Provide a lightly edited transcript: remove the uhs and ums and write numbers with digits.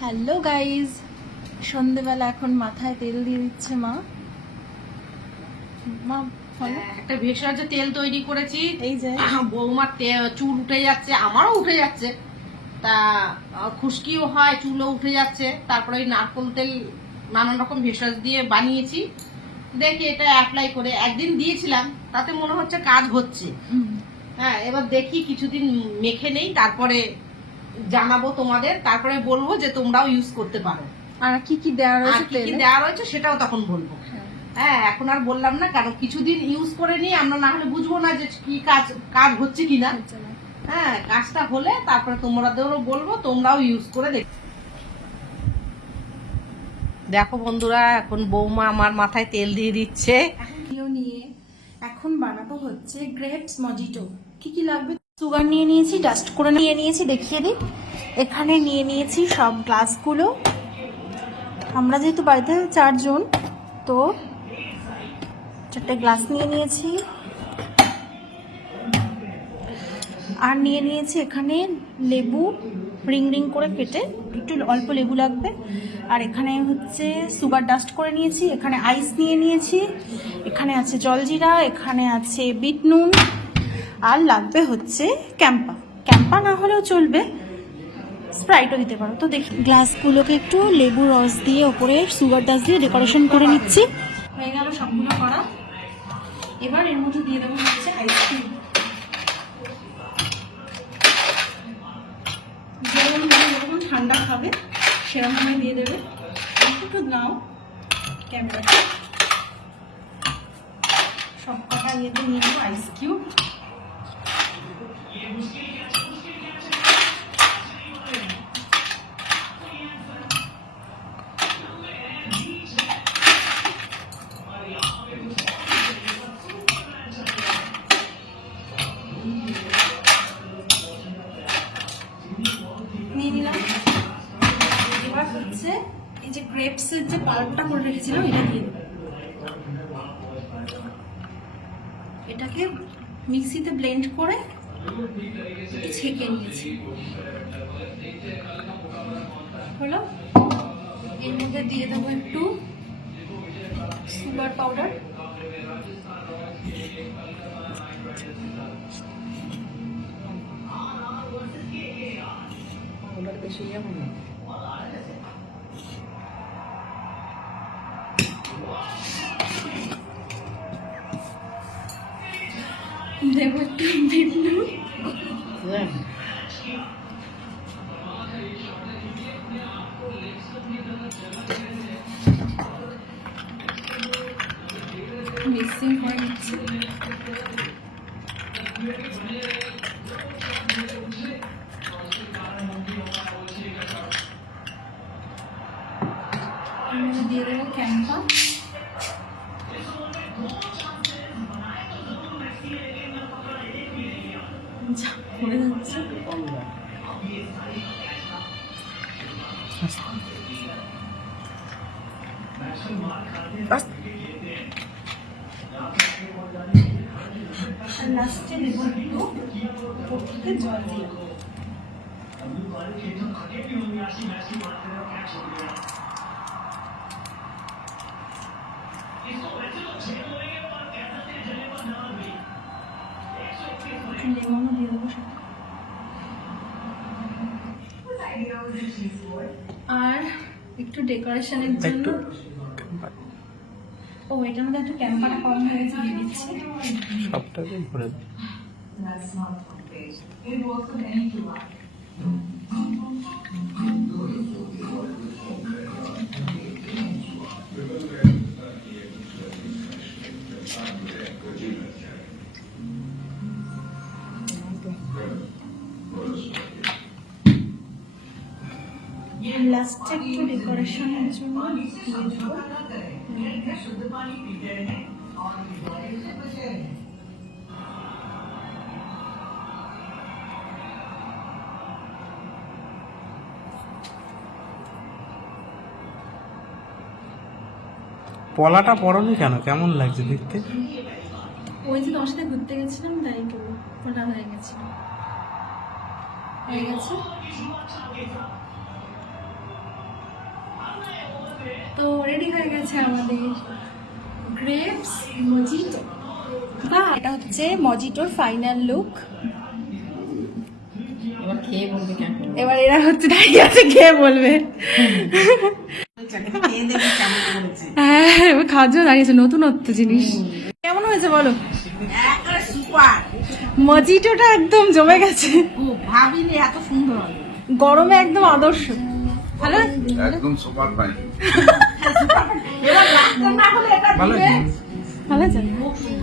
Hello guys, সন্ধেবেলা এখন মাথায় তেল দিয়ে দিচ্ছে মা। মা একটা ভেষজ তেল তৈরি করেছি। এই যে বৌমার চুল উঠে যাচ্ছে, আমারও উঠে যাচ্ছে, তা খুশকিও হয়, চুলও উঠে যাচ্ছে। তারপরে ওই নারকোল তেল নানান রকম ভেষজ দিয়ে বানিয়েছি। দেখি এটা অ্যাপ্লাই করে একদিন দিয়েছিলাম, তাতে মনে হচ্ছে কাজ হচ্ছে। হ্যাঁ, এবার দেখি কিছুদিন মেখে নেই, তারপরে জানাবো তোমাদের, তারপরে বলবো যে তোমরাও ইউজ করতে পারো। আর কি কি দেওয়া আর রয়েছে কি কি তেলে দেওয়া রয়েছে সেটাও তখন বলবো। হ্যাঁ, এখন আর বললাম না, কারণ কিছুদিন ইউজ করে নিই আমরা, না হলে বুঝবো না যে কি কাজ হচ্ছে কিনা। হ্যাঁ, কাজটা হলে তারপরে তোমাদেরও বলবো, তোমরাও ইউজ করে দেখো। দেখো বন্ধুরা, এখন বৌমা আমার মাথায় তেল দিয়ে দিচ্ছে। নিয়ে এখন বানাবো হচ্ছে গ্রেপস মজিটো। কি কি লাগবে? সুগার নিয়ে নিয়েছি, ডাস্ট করে নিয়ে নিয়েছি, দেখিয়ে দিই। এখানে নিয়ে নিয়েছি সব গ্লাসগুলো। আমরা যেহেতু বাড়িতে 4 জন, তো 4টে গ্লাস নিয়ে নিয়েছি। আর নিয়ে নিয়েছি এখানে লেবু, রিং রিং করে কেটে, একটু অল্প লেবু লাগবে। আর এখানে হচ্ছে সুগার ডাস্ট করে নিয়েছি। এখানে আইস নিয়ে নিয়েছি। এখানে আছে জলজিরা, এখানে আছে বিট নুন, আর লাগবে হচ্ছে ক্যাম্পা। ক্যাম্পা না হলেও চলবে, স্প্রাইটও দিতে পারো। তো দেখি, গ্লাসগুলোকে একটু লেবু রস দিয়ে ওপরে সুগার ডাস্ট দিয়ে ডেকোরেশন করে নিচ্ছি। হয়ে গেল সবগুলো করা। এবার এর মধ্যে দিয়ে দেবো হচ্ছে আইসক্রিম। যখন ঠান্ডা খাবে সেরকম সময় দিয়ে দেবে। একটু নাও ক্যামেরাটা, সব কটা ইয়েতে নিয়ে নেবো আইস কিউব। নিয়ে নিলাম। এবার হচ্ছে এই যে গ্রেপসের যে পাল্পটা করে রেখেছিলাম, এটা দিয়ে দেবো। এটাকে মিক্সিতে ব্লেন্ড করে ছেঁকে নিয়েছি। হলো, এর মধ্যে দিয়ে দেবো একটু সুগার পাউডার। দেবো একটু বিট নুন। মিক্সিং করে নিচ্ছি। দিয়ে দেবো ক্যাম্পা। পড়ে যাচ্ছে। লাস্টে দেবো একটু উপর থেকে জল দিয়ে। লেমনও দিয়ে দেবো সাথে। আর একটু ডেকোরেশনের জন্য, ও এটার মধ্যে একটু ক্যাম্পাটা কম হয়ে গেছে, দিয়ে দিচ্ছি। সবটাকে ভরে দাও। লাস্টে একটু ডেকোরেশনের জন্য দিয়ে দেবো। পলাটা পরনি কেন, কেমন লাগছে দেখতে? ওই যে তোমার সাথে ঘুরতে গেছিলাম, তাই তো ওটা হয়ে গেছিল। হয়ে গেছে। তো রেডি হয়ে গেছে আমাদের গ্রেপস মজিটো। বা এটা হচ্ছে মজিটোর ফাইনাল লুক। এবার খেয়ে বলবে কেমন, এবার এরা হচ্ছে দাঁড়িয়ে আছে, খেয়ে বলবে। খেয়ে দেখবি কেমন করেছে। হ্যাঁ, এবার খাওয়ার জন্য দাঁড়িয়েছে, নতুনত্ব জিনিস। কেমন হয়েছে বলো? একেবারে সুপার। মজিটোটা একদম জমে গেছে, ও ভাবিনি এত সুন্দর হবে। গরমে একদম আদর্শ। ভালো একদম সুপার ফাইন। এবার ডাক্তার না হলে এটা ভালো দিবে। জিনিস। ভালো আছে। খুব সুন্দর।